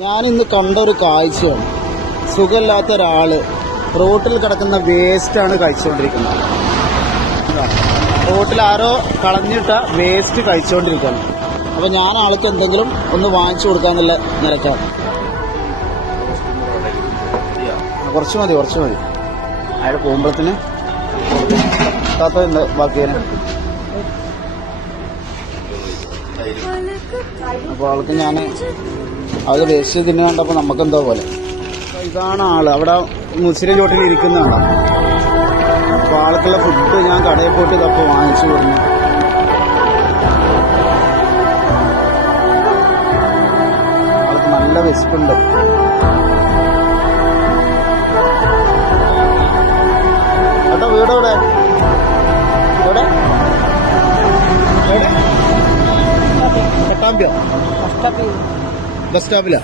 ഞാനിന്ന് കണ്ട ഒരു കാഴ്ചയാണ്. സുഖമില്ലാത്ത ഒരാള് റോട്ടിൽ കിടക്കുന്ന വേസ്റ്റാണ് കഴിച്ചുകൊണ്ടിരിക്കുന്നത്. റോട്ടിൽ ആരോ കളഞ്ഞിട്ട വേസ്റ്റ് കഴിച്ചുകൊണ്ടിരിക്കുകയാണ്. അപ്പോൾ ഞാൻ ആൾക്ക് എന്തെങ്കിലും ഒന്ന് വാങ്ങിച്ചു കൊടുക്കാന്നുള്ള നിലക്കാണ്. കുറച്ച് മതി അയാൾ പോകുമ്പോഴത്തിന് താത്ത ബാക്കിയാണ്. അപ്പോൾ ആൾക്ക് ഞാൻ അത് വേസ്റ്റ് തിന്നു കണ്ടപ്പോൾ നമുക്കെന്തോ പോലെ. ഇതാണ് ആള് അവിടെ മുസ്ലിം ചോട്ടിൽ ഇരിക്കുന്നതാണ്. അപ്പോൾ ആൾക്കുള്ള ഫുഡ് ഞാൻ കടയിൽ പോയിട്ട് ഇതപ്പോൾ വാങ്ങിച്ചു കൊടുക്കുന്നു. ആൾക്ക് നല്ല വിശപ്പുണ്ട്. ഏട്ടാ വീട് എവിടെ? പട്ടാമ്പിയോ? ബസ് സ്റ്റോപ്പിലാ?